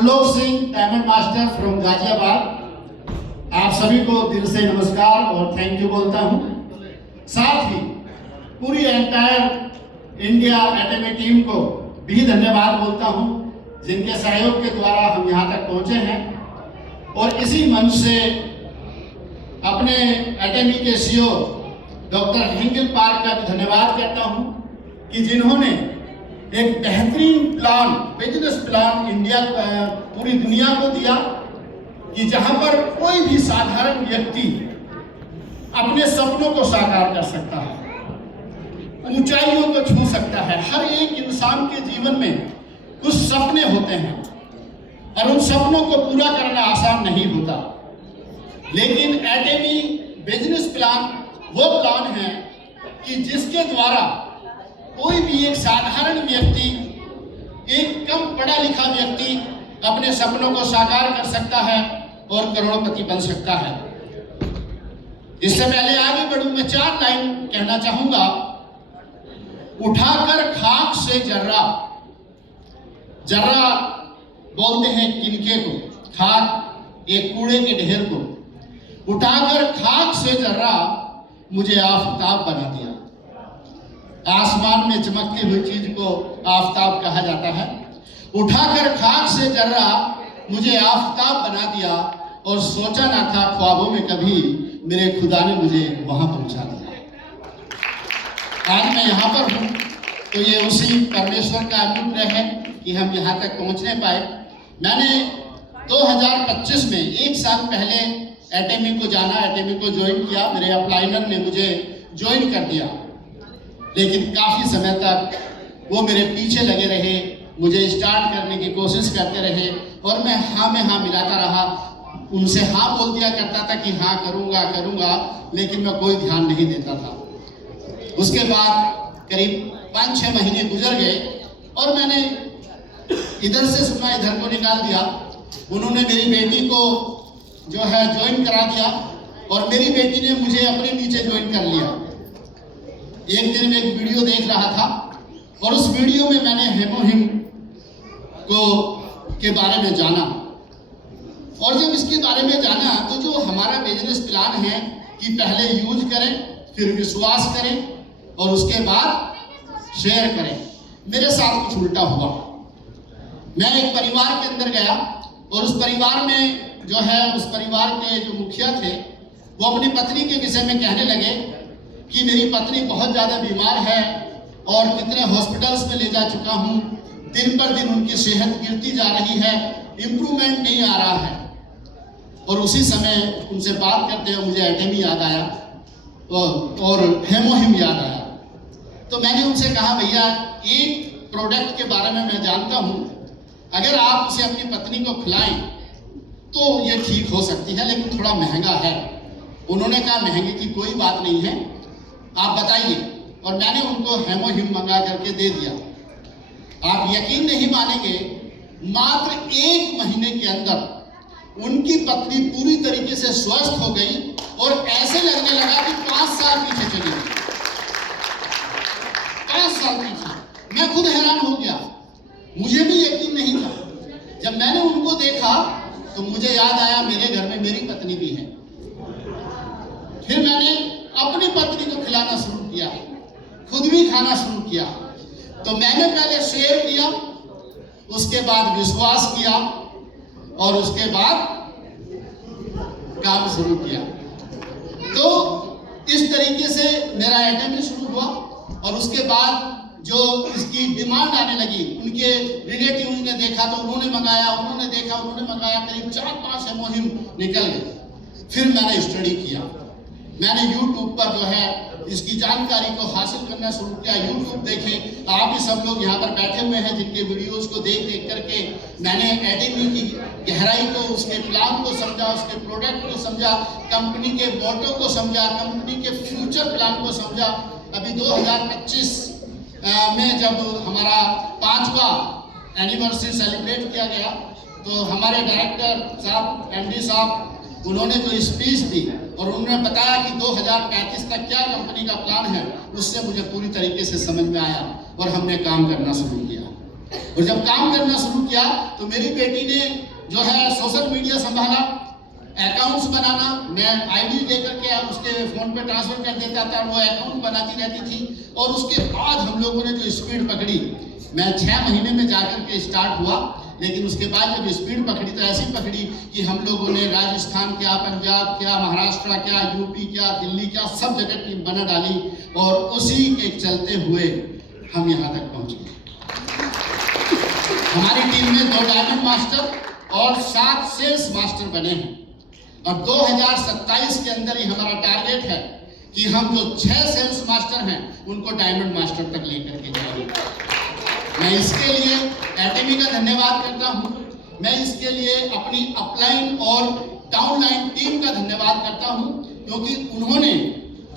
Trilok Singh, diamond master from Ghaziabad. आप सभी को दिल से नमस्कार और थैंक यू बोलता हूं। साथ ही पूरी एंटायर इंडिया एकेडमी टीम को भी धन्यवाद बोलता हूं, जिनके सहयोग के द्वारा हम यहां तक पहुंचे हैं। और इसी मंच से अपने एकेडमी के सीईओ डॉक्टर हिंगल पार्क का भी धन्यवाद करता हूं कि जिन्होंने एक बेहतरीन प्लान, बिजनेस प्लान इंडिया पूरी दुनिया को दिया कि जहां पर कोई भी साधारण व्यक्ति अपने सपनों को साकार कर सकता है, ऊंचाइयों को छू सकता है। हर एक इंसान के जीवन में कुछ सपने होते हैं और उन सपनों को पूरा करना आसान नहीं होता, लेकिन एकेडमी बिजनेस प्लान वो प्लान है कि जिसके द्वारा कोई भी एक साधारण व्यक्ति, एक कम पढ़ा लिखा व्यक्ति अपने सपनों को साकार कर सकता है और करोड़पति बन सकता है। इससे पहले आगे बढ़ूं, मैं 4 लाइन कहना चाहूंगा। उठाकर खाक से जर्रा, जर्रा बोलते हैं किनके को, खाक एक कूड़े के ढेर को। उठाकर खाक से जर्रा मुझे आफताब बना दिया। आसमान में चमकती हुई चीज को आफताब कहा जाता है। उठाकर खाक से जर्रा मुझे आफताब बना दिया और सोचा ना था ख्वाबों में कभी मेरे खुदा ने मुझे वहां पहुंचा दिया। आज मैं यहाँ पर हूँ तो ये उसी परमेश्वर का अनुग्रह है कि हम यहाँ तक पहुँचने पाए। मैंने 2025 में 1 साल पहले एकेडमी को जाना, एकेडमी को ज्वाइन किया। मेरे अपलाइनर ने मुझे ज्वाइन कर दिया, लेकिन काफ़ी समय तक वो मेरे पीछे लगे रहे, मुझे स्टार्ट करने की कोशिश करते रहे और मैं हाँ में हाँ मिलाता रहा। उनसे हाँ बोल दिया करता था कि हाँ करूँगा करूँगा, लेकिन मैं कोई ध्यान नहीं देता था। उसके बाद करीब 5-6 महीने गुजर गए और मैंने इधर से सुना इधर को निकाल दिया। उन्होंने मेरी बेटी को जो है ज्वाइन करा दिया और मेरी बेटी ने मुझे अपने नीचे ज्वाइन कर लिया। एक दिन मैं एक वीडियो देख रहा था और उस वीडियो में मैंने हेमोहिम के बारे में जाना। और जब इसके बारे में जाना तो जो हमारा बिजनेस प्लान है कि पहले यूज करें, फिर विश्वास करें और उसके बाद शेयर करें, मेरे साथ कुछ उल्टा हुआ। मैं एक परिवार के अंदर गया और उस परिवार में जो है, उस परिवार के जो मुखिया थे वो अपनी पत्नी के विषय में कहने लगे कि मेरी पत्नी बहुत ज़्यादा बीमार है और कितने हॉस्पिटल्स में ले जा चुका हूँ, दिन पर दिन उनकी सेहत गिरती जा रही है, इम्प्रूवमेंट नहीं आ रहा है। और उसी समय उनसे बात करते हुए मुझे एकेडमी याद आया और हेमोहिम याद आया। तो मैंने उनसे कहा, भैया एक प्रोडक्ट के बारे में मैं जानता हूँ, अगर आप उसे अपनी पत्नी को खिलाएं तो ये ठीक हो सकती है, लेकिन थोड़ा महंगा है। उन्होंने कहा महंगे की कोई बात नहीं है, आप बताइए। और मैंने उनको हेमोहिम मंगा करके दे दिया। आप यकीन नहीं मानेंगे, मात्र 1 महीने के अंदर उनकी पत्नी पूरी तरीके से स्वस्थ हो गई और ऐसे लगने लगा कि 5 साल पीछे चली गई। 5 साल पीछे। मैं खुद हैरान हो गया, मुझे भी यकीन नहीं था। जब मैंने उनको देखा तो मुझे याद आया मेरे घर में मेरी पत्नी भी है। फिर मैंने अपनी पत्नी को खिलाना शुरू किया, खुद भी खाना शुरू किया। तो मैंने पहले शेयर किया, उसके बाद विश्वास किया और उसके बाद काम शुरू किया। तो इस तरीके से मेरा एकेडमी शुरू हुआ और उसके बाद जो इसकी डिमांड आने लगी, उनके रिलेटिव्स ने देखा तो उन्होंने मंगाया, उन्होंने देखा, उन्होंने मंगाया, करीब 4-5 हेमोहिम निकल गए। फिर मैंने स्टडी किया, मैंने YouTube पर जो है इसकी जानकारी को हासिल करना शुरू किया। YouTube देखें, आप भी सब लोग यहाँ पर बैठे हुए हैं जिनके वीडियोस को देख देख करके मैंने एकेडमी की गहराई को, उसके प्लान को समझा, उसके प्रोडक्ट को समझा, कंपनी के मोटो को समझा, कंपनी के फ्यूचर प्लान को समझा। अभी 2025 में जब हमारा 5वां एनिवर्सरी सेलिब्रेट किया गया तो हमारे डायरेक्टर साहब, MD साहब, उन्होंने जो स्पीच दी और उन्होंने बताया कि 2035 तक क्या कंपनी का प्लान है, उससे मुझे पूरी तरीके से समझ में आया और हमने काम करना शुरू किया। और जब काम करना शुरू किया तो मेरी बेटी ने जो है सोशल मीडिया संभाला, अकाउंट्स बनाना, मैं आईडी लेकर के उसके फोन पे ट्रांसफर कर देता था, वो अकाउंट बनाती रहती थी। और उसके बाद हम लोगों ने जो स्पीड पकड़ी, मैं 6 महीने में जाकर के स्टार्ट हुआ, लेकिन उसके बाद जब स्पीड पकड़ी तो ऐसी पकड़ी कि हम लोगों ने राजस्थान क्या, पंजाब क्या, महाराष्ट्र क्या, यूपी क्या, दिल्ली क्या, सब जगह टीम बना डाली और उसी के चलते हुए हम यहाँ तक पहुँचे। हमारी टीम में 2 डायमंड मास्टर और 7 सेल्स मास्टर बने हैं और 2027 के अंदर ही हमारा टारगेट है कि हम जो 6 सेल्स मास्टर हैं उनको डायमंड मास्टर तक लेकर के जाएंगे। मैं इसके लिए एटमी का धन्यवाद करता हूं। मैं इसके लिए अपनी अपलाइन और डाउनलाइन टीम का धन्यवाद करता हूं, क्योंकि उन्होंने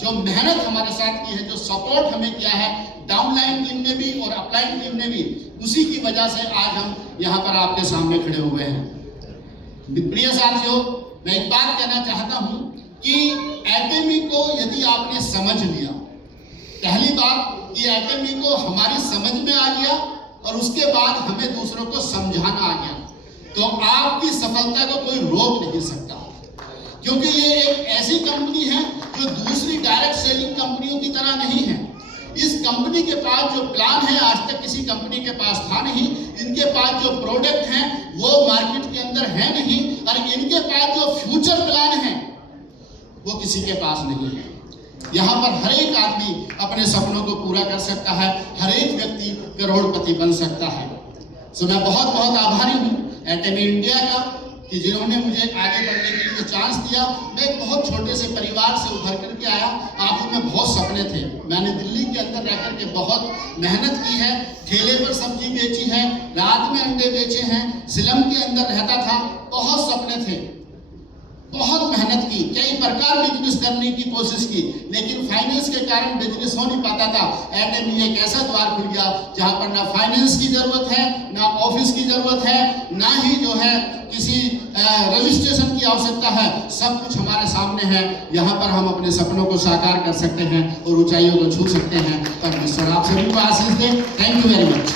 जो मेहनत हमारे साथ की है, जो सपोर्ट हमें किया है डाउनलाइन टीम ने भी और अपलाइन टीम ने भी, उसी की वजह से आज हम यहाँ पर आपके सामने खड़े हुए हैं। प्रिय साथियों, मैं एक बात कहना चाहता हूं कि एटमी को यदि आपने समझ लिया, पहली बात कि एटमी को हमारी समझ में आ गया और उसके बाद हमें दूसरों को समझाना आ गया, तो आपकी सफलता को कोई रोक नहीं सकता, क्योंकि ये एक ऐसी कंपनी है जो दूसरी डायरेक्ट सेलिंग कंपनियों की तरह नहीं है। इस कंपनी के पास जो प्लान है आज तक किसी कंपनी के पास था नहीं। इनके पास जो प्रोडक्ट हैं वो मार्केट के अंदर है नहीं, और इनके पास जो फ्यूचर प्लान है वो किसी के पास नहीं है। यहाँ पर हर एक आदमी अपने सपनों को पूरा कर सकता है, हर एक व्यक्ति करोड़पति बन सकता है। सो मैं बहुत बहुत आभारी हूँ एटमी इंडिया का कि जिन्होंने मुझे आगे बढ़ने के लिए चांस दिया। मैं एक बहुत छोटे से परिवार से उभर करके आया, आंखों में बहुत सपने थे। मैंने दिल्ली के अंदर रह करके बहुत मेहनत की है, ठेले पर सब्जी बेची है, रात में अंडे बेचे हैं, स्लम के अंदर रहता था, बहुत सपने थे, बहुत मेहनत की, कई प्रकार बिजनेस करने की कोशिश की, लेकिन फाइनेंस के कारण बिजनेस हो नहीं पाता था। एटमी एक ऐसा द्वार खुल गया जहां पर ना फाइनेंस की जरूरत है, ना ऑफिस की जरूरत है, ना ही जो है किसी रजिस्ट्रेशन की आवश्यकता है। सब कुछ हमारे सामने है। यहाँ पर हम अपने सपनों को साकार कर सकते हैं और ऊंचाइयों को छू सकते हैं। परमेश्वर आप सभी को आशीष दे। Thank you very much.